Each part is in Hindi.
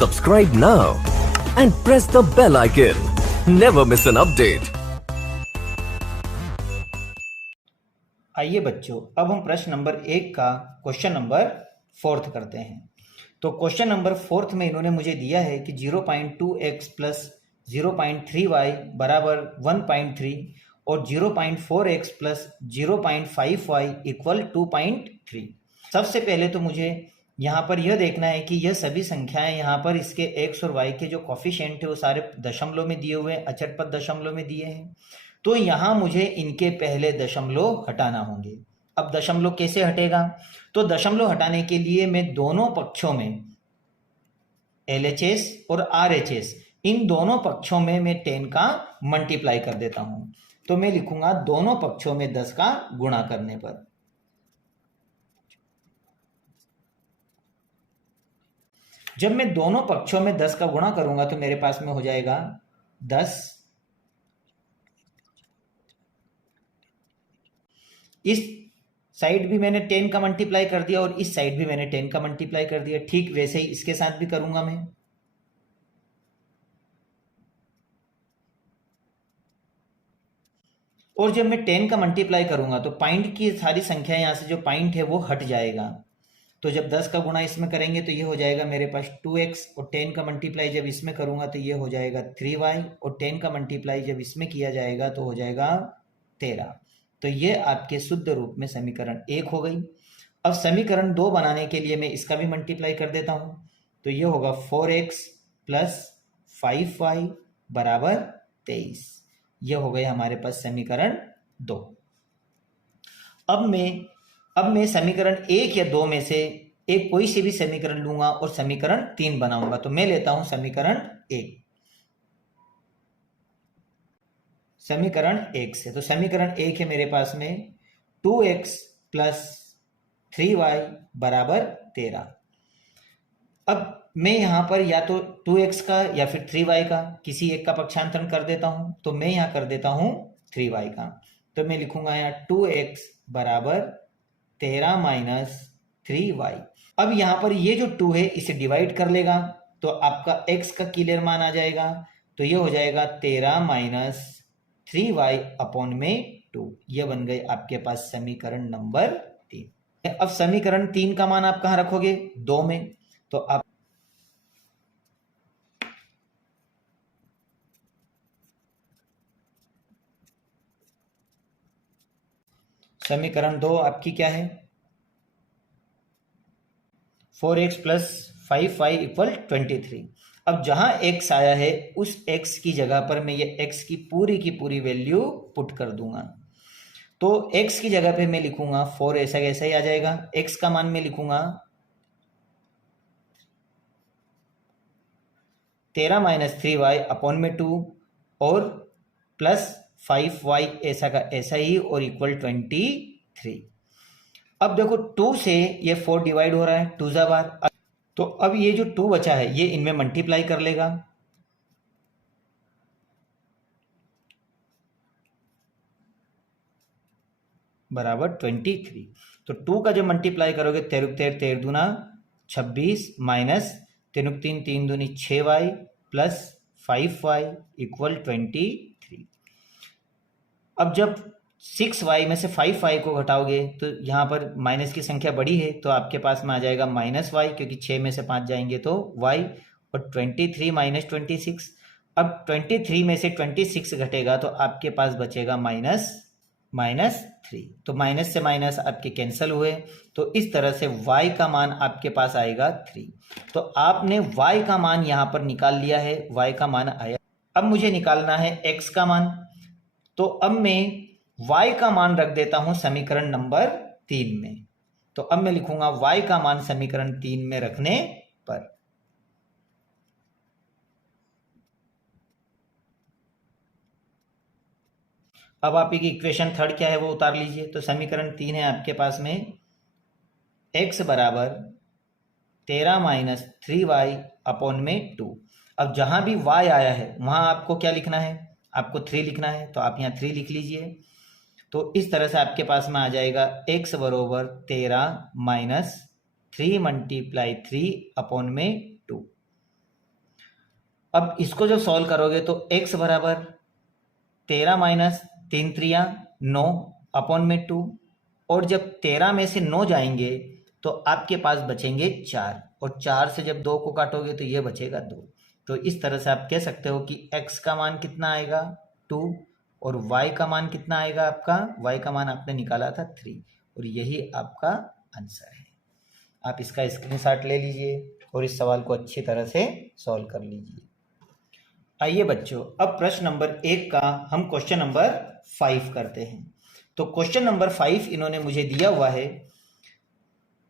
Subscribe now and press the bell icon. Never miss an update. आइए बच्चों, अब हम प्रश्न नंबर 1 का क्वेश्चन नंबर 4 करते हैं। तो क्वेश्चन नंबर 4 में इन्होंने मुझे दिया है कि 0.2x प्लस 0.3y बराबर 1.3 और 0.4x प्लस 0.5y इक्वल 2.3। सबसे पहले तो मुझे यहाँ पर यह देखना है कि यह सभी संख्याएं यहाँ पर इसके x और y के जो कोफिशिएंट है वो सारे दशमलव में दिए हुए हैं, अचर पद दशमलव में दिए हैं। तो यहाँ मुझे इनके पहले दशमलव हटाना होंगे। अब दशमलव कैसे हटेगा? तो दशमलव हटाने के लिए मैं दोनों पक्षों में LHS और RHS इन दोनों पक्षों में मैं 10 का मल्टीप्लाई कर देता हूं। तो मैं लिखूंगा दोनों पक्षों में 10 का गुणा करने पर। जब मैं दोनों पक्षों में 10 का गुणा करूंगा तो मेरे पास में हो जाएगा 10। इस साइड भी मैंने 10 का मल्टीप्लाई कर दिया और इस साइड भी मैंने 10 का मल्टीप्लाई कर दिया। ठीक वैसे ही इसके साथ भी करूंगा मैं। और जब मैं 10 का मल्टीप्लाई करूंगा तो पॉइंट की सारी संख्या यहां से जो पॉइंट है वो हट जाएगा। तो जब 10 का गुणा इसमें करेंगे तो ये हो जाएगा मेरे पास 2x और 10 का मल्टीप्लाई जब इसमें करूंगा तो ये हो जाएगा 3y और 10 का मल्टीप्लाई जब इसमें किया जाएगा तो हो जाएगा 13। तो ये आपके शुद्ध रूप में समीकरण 1 हो गई। अब समीकरण 2 बनाने के लिए मैं इसका भी मल्टीप्लाई कर देता हूं। तो ये होगा 4x प्लस 5y बराबर 23। ये हो गए हमारे पास समीकरण 2। अब मैं समीकरण 1 या 2 में से एक कोई से भी समीकरण लूंगा और समीकरण 3 बनाऊंगा। तो मैं लेता हूं समीकरण 1। समीकरण 1 से तो समीकरण 1 है मेरे पास में 2x प्लस 3y बराबर 13। अब मैं यहां पर या तो 2x का या फिर 3y का किसी एक का पक्षांतरण कर देता हूं। तो मैं यहां कर देता हूं 3y का। तो मैं लिखूंगा यहां 2x बराबर 13 माइनस 3y। अब यहां पर ये जो 2 है इसे डिवाइड कर लेगा तो आपका x का क्लियर मान आ जाएगा। तो ये हो जाएगा 13 माइनस 3y अपॉन में 2। ये बन गए आपके पास समीकरण नंबर 3। अब समीकरण 3 का मान आप कहां रखोगे? 2 में। तो आप समीकरण 2 आपकी क्या है? 4x plus 5y equal 23। अब जहां x आया है उस x की जगह पर मैं ये x की पूरी वैल्यू पुट कर दूंगा। तो x की जगह पे मैं लिखूंगा 4 ऐसा कैसा ही आ जाएगा। x का मान मैं लिखूंगा 13 माइनस 3y अपॉन में 2 और प्लस 5y ऐसा का ऐसा ही और इक्वल 23। अब देखो 2 से ये 4 डिवाइड हो रहा है 2 जा बार। तो अब ये जो 2 बचा है ये इनमें मल्टीप्लाई कर लेगा। बराबर 23। तो 2 का जब मल्टीप्लाई करोगे 13 दूना 26 माइनस 3 3 दूनी 6y प्लस 5y इक्वल 23। अब जब 6y में से 5y को घटाओगे तो यहाँ पर माइनस की संख्या बड़ी है तो आपके पास में आ जाएगा माइनस y, क्योंकि 6 में से 5 जाएंगे तो y, और 23 माइनस 26। अब 23 में से 26 घटेगा तो आपके पास बचेगा माइनस 3। तो माइनस से माइनस आपके कैंसिल हुए। तो इस तरह से y का मान आपके पास आएगा 3। तो आपने y का मान यहाँ पर निकाल लिया है, y का मान आया। अब मुझे निकालना है x का मान। तो अब मैं y का मान रख देता हूं समीकरण नंबर 3 में। तो अब मैं लिखूंगा y का मान समीकरण 3 में रखने पर। अब आप की इक्वेशन 3 क्या है वो उतार लीजिए। तो समीकरण 3 है आपके पास में x बराबर 13 माइनस 3y अपॉन में 2। अब जहां भी y आया है वहां आपको क्या लिखना है? आपको 3 लिखना है। तो आप यहाँ 3 लिख लीजिए। तो इस तरह से आपके पास में आ जाएगा x बरोबर 13 माइनस 3 मल्टीप्लाई 3 अपॉन में 2। अब इसको जब सॉल्व करोगे तो x बराबर 13 माइनस 3 त्रिया 9 अपॉन में 2, और जब 13 में से 9 जाएंगे तो आपके पास बचेंगे 4, और 4 से जब 2 को काटोगे तो ये बचेगा 2। तो इस तरह से आप कह सकते हो कि x का मान कितना आएगा 2, और y का मान कितना आएगा आपका, y का मान आपने निकाला था 3, और यही आपका आंसर है। आप इसका स्क्रीनशॉट ले लीजिए और इस सवाल को अच्छी तरह से सॉल्व कर लीजिए। आइए बच्चों, अब प्रश्न नंबर 1 का हम क्वेश्चन नंबर 5 करते हैं। तो क्वेश्चन नंबर 5 इन्होंने मुझे दिया हुआ है,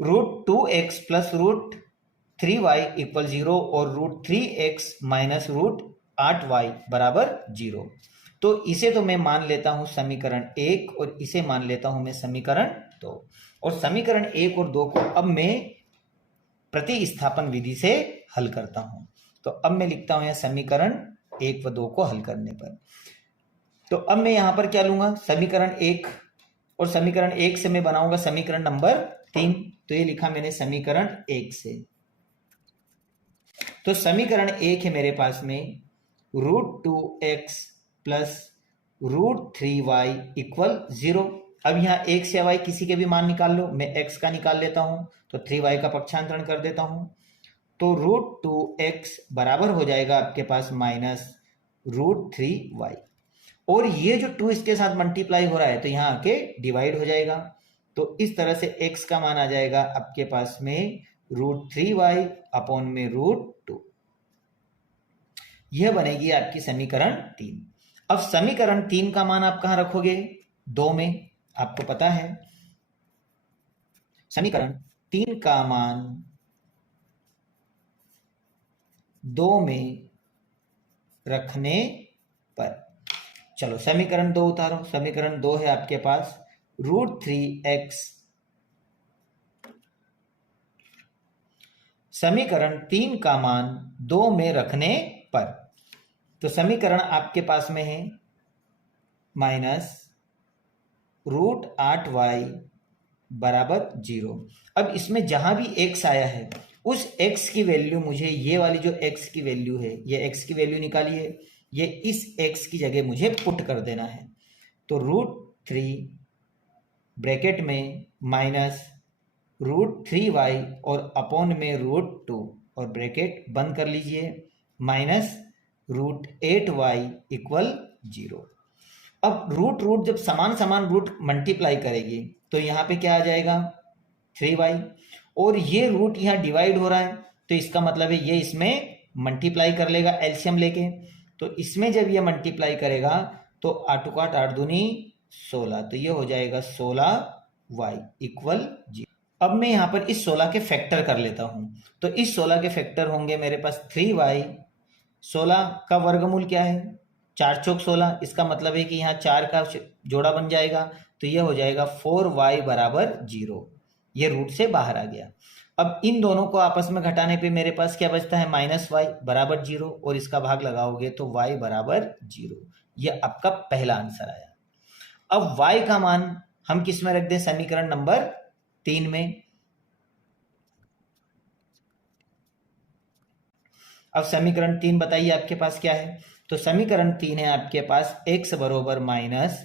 √2x प्लस √3y इक्वल 0 और √3x माइनस √8y बराबर 0। तो इसे तो मैं मान लेता हूं समीकरण 1 और इसे मान लेता हूं मैं समीकरण 2, और समीकरण 1 और 2 को अब मैं प्रतिस्थापन विधि से हल करता हूं। तो अब मैं लिखता हूं यह समीकरण 1 व 2 को हल करने पर। तो अब मैं यहां पर क्या लूंगा, समीकरण 1, और समीकरण 1 से मैं बनाऊंगा समीकरण नंबर 3। तो ये लिखा मैंने समीकरण 1 से। तो समीकरण 1 है मेरे पास में √2x प्लस √3y इक्वल 0। अब यहाँ x या y किसी के भी मान निकाल लो, मैं x का निकाल लेता हूं, तो 3y का पक्षांतरण कर देता हूं। तो √2x बराबर हो जाएगा आपके पास माइनस √3y, और ये जो 2 इसके साथ मल्टीप्लाई हो रहा है तो यहाँ आके डिवाइड हो जाएगा। तो इस तरह से x का मान आ जाएगा आपके पास में √3y अपॉन में √2। यह बनेगी आपकी समीकरण 3। अब समीकरण 3 का मान आप कहां रखोगे, 2 में। आपको पता है समीकरण 3 का मान 2 में रखने पर, चलो समीकरण 2 उतारो। समीकरण 2 है आपके पास √3x, समीकरण 3 का मान 2 में रखने पर, तो समीकरण आपके पास में है माइनस √8y बराबर 0। अब इसमें जहां भी x आया है उस x की वैल्यू मुझे, ये वाली जो x की वैल्यू है, ये x की वैल्यू निकालिए, ये इस x की जगह मुझे पुट कर देना है। तो √3 ब्रैकेट में माइनस √3y और अपॉन में √2, और ब्रैकेट बंद कर लीजिए, माइनस √8y इक्वल 0। अब रूट जब समान समान रूट मल्टीप्लाई करेगी तो यहाँ पे क्या आ जाएगा 3y, और ये रूट यहाँ डिवाइड हो रहा है तो इसका मतलब है ये इसमें मल्टीप्लाई कर लेगा एलसीएम लेके। तो इसमें जब ये मल्टीप्लाई करेगा तो 8 को 8 दूनी 16, तो ये हो जाएगा 16y इक्वल 0। अब मैं यहाँ पर इस 16 के फैक्टर कर लेता हूँ। तो इस 16 के फैक्टर होंगे मेरे पास 3y, 16 का वर्गमूल क्या है 4 चौक 16, इसका मतलब है कि यहाँ 4 का जोड़ा बन जाएगा, तो यह हो जाएगा 4y बराबर 0। ये रूट से बाहर आ गया। अब इन दोनों को आपस में घटाने पे मेरे पास क्या बचता है -y बराबर 0, और इसका भाग लगाओगे तो y बराबर 0। ये आपका पहला आंसर आया। अब y का मान हम किस में रख दें, समीकरण नंबर 3 में। अब समीकरण 3 बताइए आपके पास क्या है। तो समीकरण 3 है आपके पास x बरोबर माइनस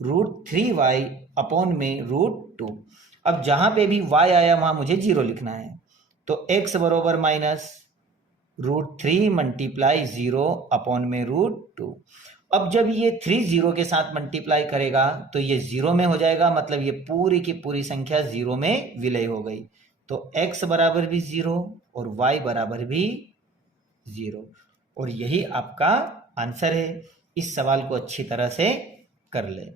√3y अपॉन में √2। अब जहां पे भी y आया वहां मुझे 0 लिखना है। तो x बरोबर माइनस √3 मल्टीप्लाई 0 अपॉन में √2। अब जब ये 3 0 के साथ मल्टीप्लाई करेगा तो ये 0 में हो जाएगा, मतलब ये पूरी की पूरी संख्या 0 में विलय हो गई। तो x बराबर भी 0 और y बराबर भी 0, और यही आपका आंसर है। इस सवाल को अच्छी तरह से कर ले।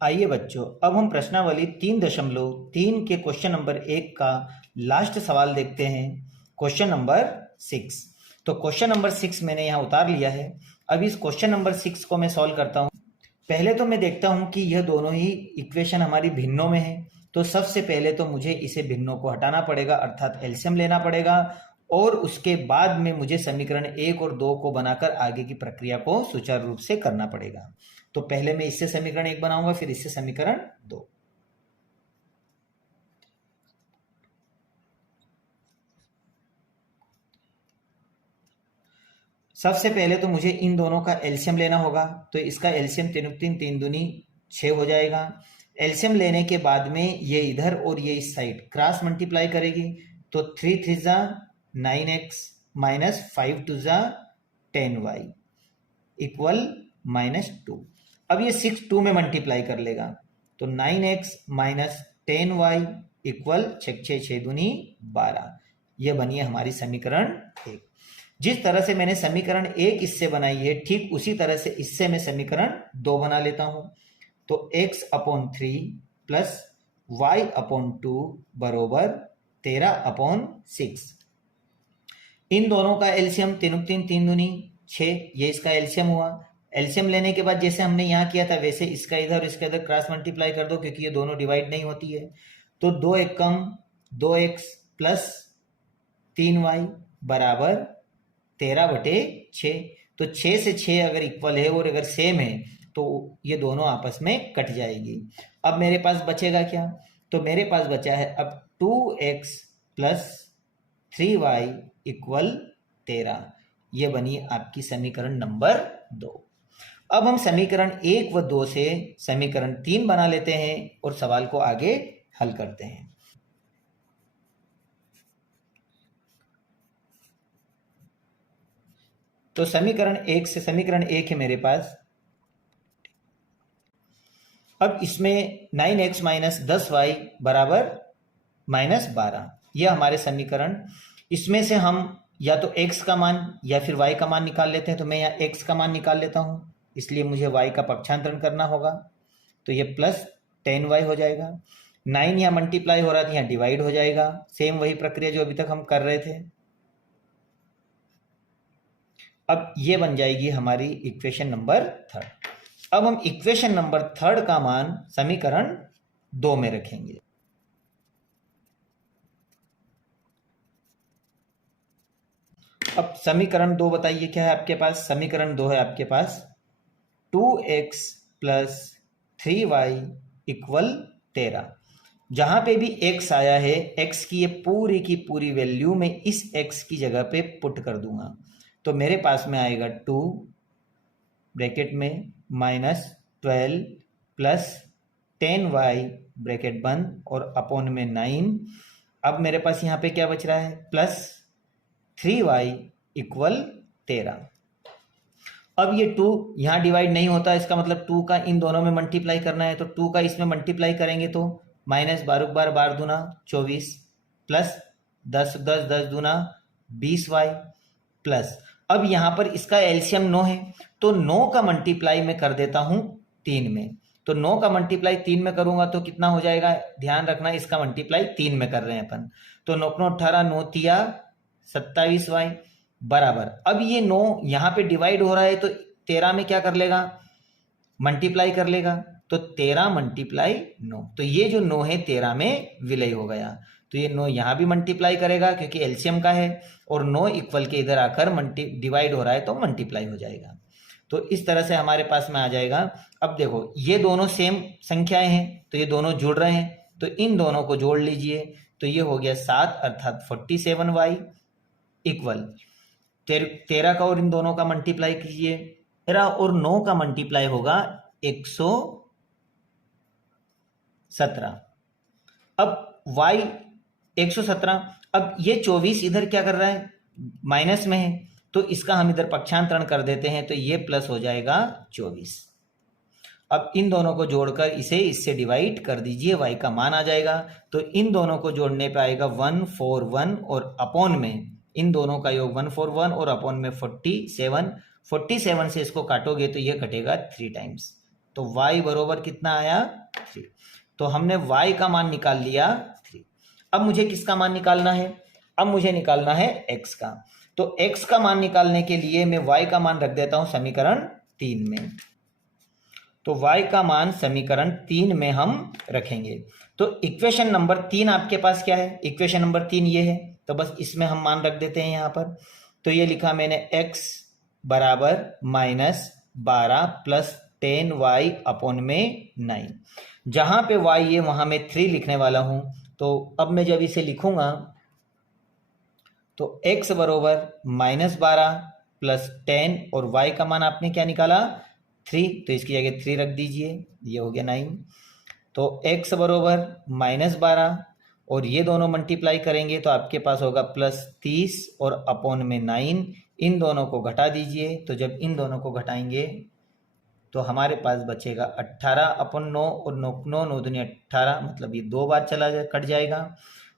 आइए बच्चों, अब हम प्रश्नावली 3.3 के क्वेश्चन नंबर 1 का लास्ट सवाल देखते हैं, क्वेश्चन नंबर 6। तो क्वेश्चन नंबर 6 मैंने यहाँ उतार लिया है। अब इस क्वेश्चन नंबर 6 को मैं सॉल्व करता हूँ। पहले तो मैं देखता हूँ कि यह दोनों ही इक्वेशन हमारी भिन्नों में है। तो सबसे पहले तो मुझे इसे भिन्नों को हटाना पड़ेगा, अर्थात एलसीएम लेना पड़ेगा, और उसके बाद में मुझे समीकरण 1 और 2 को बनाकर आगे की प्रक्रिया को सुचारू रूप से करना पड़ेगा। तो पहले मैं इससे समीकरण 1 बनाऊंगा, फिर इससे समीकरण 2। सबसे पहले तो मुझे इन दोनों का एलसीएम लेना होगा, तो इसका एलसीएम 3 दूनी 6 हो जाएगा। एलसीएम लेने के बाद में ये इधर और ये इस साइड क्रॉस मल्टीप्लाई करेगी, तो 3 3 जा 9x माइनस 5 2 जा 10y इक्वल -2। अब ये 6 2 में मल्टीप्लाई कर लेगा, तो 9x माइनस 10y इक्वल 6 6 6 दूनी 12। ये बनी है हमारी समीकरण 1। जिस तरह से मैंने समीकरण 1 इससे बनाई है, ठीक उसी तरह से इससे मैं समीकरण 2 बना लेता हूं। तो x/3 प्लस y/2 बरोबर 13/6। इन दोनों का एलसीएम 3 3 3 दूनी 6, ये इसका एलसीएम हुआ। एलसीएम लेने के बाद जैसे हमने यहाँ किया था वैसे इसका इधर और इसका इधर क्रॉस मल्टीप्लाई कर दो, क्योंकि ये दोनों डिवाइड नहीं होती है। तो 2 1 कम 2x प्लस 3y बराबर 13/6। तो 6 से 6 अगर इक्वल है और अगर सेम है तो ये दोनों आपस में कट जाएगी। अब मेरे पास बचेगा क्या? तो मेरे पास बचा है अब 2x प्लस 3y इक्वल 13। ये बनी आपकी समीकरण नंबर 2। अब हम समीकरण 1 व 2 से समीकरण 3 बना लेते हैं और सवाल को आगे हल करते हैं। तो समीकरण 1 से समीकरण 1 है मेरे पास। अब इसमें 9x माइनस 10y बराबर -12, यह हमारे समीकरण। इसमें से हम या तो x का मान या फिर y का मान निकाल लेते हैं। तो मैं यहाँ x का मान निकाल लेता हूँ, इसलिए मुझे y का पक्षांतरण करना होगा। तो ये प्लस 10y हो जाएगा। 9 यहाँ मल्टीप्लाई हो रहा था, यहाँ डिवाइड हो जाएगा। सेम वही प्रक्रिया जो अभी तक हम कर रहे थे। अब ये बन जाएगी हमारी इक्वेशन नंबर 3। अब हम इक्वेशन नंबर 3 का मान समीकरण 2 में रखेंगे। अब समीकरण 2 बताइए क्या है आपके पास? समीकरण 2 है आपके पास 2x प्लस 3y इक्वल 13। जहां पे भी x आया है, x की ये की पूरी वैल्यू में इस x की जगह पे पुट कर दूंगा। तो मेरे पास में आएगा 2 ब्रैकेट में -12 प्लस 10y ब्रैकेट बंद और अपॉन में 9। अब मेरे पास यहाँ पे क्या बच रहा है? Plus 3y equal 13। अब ये 2 यहाँ डिवाइड नहीं होता, इसका मतलब 2 का इन दोनों में मल्टीप्लाई करना है। तो 2 का इसमें मल्टीप्लाई करेंगे तो -12 बार 12 दूना 24 प्लस 10 10 10 दूना 20y प्लस, अब यहां पर इसका एलसीएम 9 है, तो 9 का मल्टीप्लाई मैं कर देता हूं 3 में। तो 9 का मल्टीप्लाई 3 में करूंगा तो कितना हो जाएगा? ध्यान रखना, इसका मल्टीप्लाई 3 में कर रहे हैं अपन। तो 9 18 9 तिया 27y बराबर। अब ये 9 यहां पे डिवाइड हो रहा है तो 13 में क्या कर लेगा? मल्टीप्लाई कर लेगा। तो 13 मल्टीप्लाई 9, तो ये जो 9 है 13 में विलय हो गया। तो ये 9 यहाँ भी मल्टीप्लाई करेगा क्योंकि एलसीएम का है, और 9 इक्वल के इधर आकर डिवाइड हो रहा है तो मल्टीप्लाई हो जाएगा। तो इस तरह से हमारे पास में आ जाएगा। अब देखो ये दोनों सेम संख्याएं हैं तो ये दोनों जुड़ रहे हैं, तो इन दोनों को जोड़ लीजिए। तो ये हो गया 7 अर्थात 47y इक्वल 13 का और इन दोनों का मल्टीप्लाई कीजिए। 13 और 9 का मल्टीप्लाई होगा 117। अब y 117। अब ये 24 इधर क्या कर रहा है? माइनस में है, तो इसका हम इधर पक्षांतरण कर देते हैं, तो ये प्लस हो जाएगा 24। अब इन दोनों को जोड़कर इसे इससे डिवाइड कर दीजिए, y का मान आ जाएगा। तो इन दोनों को जोड़ने पे आएगा 141 और अपॉन में इन दोनों का योग 141 और अपॉन में 47। 47 से इसको काटोगे तो ये कटेगा 3 टाइम्स। तो y बरोबर कितना आया? 3। तो हमने y का मान निकाल लिया 3। अब मुझे किसका मान निकालना है? अब मुझे निकालना है x का। तो x का मान निकालने के लिए मैं y का मान रख देता हूं समीकरण 3 में। तो y का मान समीकरण 3 में हम रखेंगे। तो इक्वेशन नंबर 3 आपके पास क्या है? इक्वेशन नंबर 3 ये है, तो बस इसमें हम मान रख देते हैं यहां पर। तो ये लिखा मैंने x बराबर -12 प्लस 10y अपॉन में 9। जहां पे y है वहां मैं 3 लिखने वाला हूं। तो अब मैं जब इसे लिखूंगा तो x बराबर -12 प्लस 10 और y का मान आपने क्या निकाला 3, तो इसकी जगह 3 रख दीजिए, ये हो गया 9। तो x बरोबर -12 और ये दोनों मल्टीप्लाई करेंगे तो आपके पास होगा +30 और अपॉन में 9। इन दोनों को घटा दीजिए, तो जब इन दोनों को घटाएंगे तो हमारे पास बचेगा 18/9 और 9 9 दूनी 18, मतलब ये 2 बार कट जाएगा।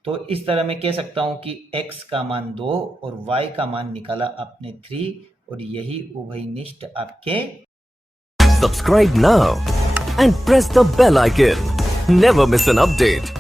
तो इस तरह मैं कह सकता हूँ कि x का मान 2 और y का मान निकाला आपने 3, और यही उभयनिष्ठ आपके। Subscribe now and press the bell icon. Never miss an update.